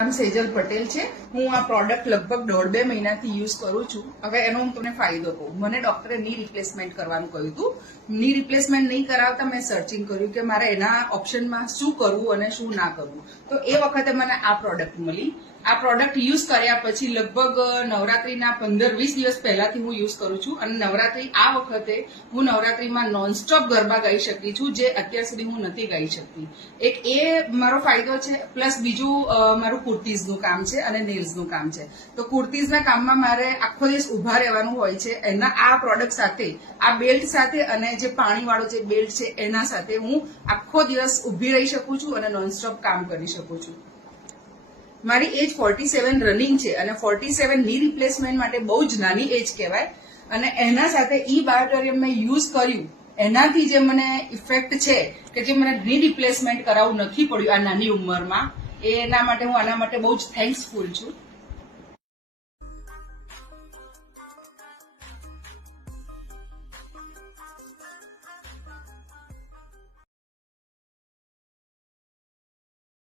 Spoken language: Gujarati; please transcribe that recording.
નામ સેજલ પટેલ છે. હું આ પ્રોડક્ટ લગભગ 1.5-2 મહિનાથી યુઝ કરું છું. હવે એનો હું તમને ફાયદો કહું. મને ડોક્ટરે ની રિપ્લેસમેન્ટ કરવાનું કહ્યું હતું. ની રિપ્લેસમેન્ટ નહીં કરાવતા મેં સર્ચિંગ કર્યું કે મારે એના ઓપ્શનમાં શું કરવું અને શું ના કરવું. તો એ વખતે મને આ પ્રોડક્ટ મળી. આ પ્રોડક્ટ યુઝ કર્યા પછી લગભગ નવરાત્રીના 15-20 દિવસ પહેલાથી હું યુઝ કરું છું અને નવરાત્રી આ વખતે હું નવરાત્રીમાં નોનસ્ટોપ ગરબા ગાઈ શકી છું, જે અત્યાર સુધી હું નથી ગાઈ શકતી. એક એ મારો ફાયદો છે. પ્લસ બીજું મારું કુર્તીઝનું કામ છે અને નેલ્સનું કામ છે. તો કુર્તીઝના કામમાં મારે આખો દિવસ ઉભા રહેવાનું હોય છે. એના આ પ્રોડક્ટ સાથે, આ બેલ્ટ સાથે અને જે પાણીવાળો જે બેલ્ટ છે એના સાથે હું આખો દિવસ ઉભી રહી શકું છું અને નોનસ્ટોપ કામ કરી શકું છું. મારી એજ 47 રનિંગ છે અને 47 ની રિપ્લેસમેન્ટ માટે બહુ જ નાની એજ કહેવાય. અને એના સાથે બાયોટેરિયમ મેં યુઝ કર્યું, એનાથી જે મને ઇફેક્ટ છે કે જે મને ની રિપ્લેસમેન્ટ કરાવવું નથી પડ્યું આ નાની ઉંમરમાં, એના માટે હું આના માટે બહુ જ થેન્ક્સફુલ છું.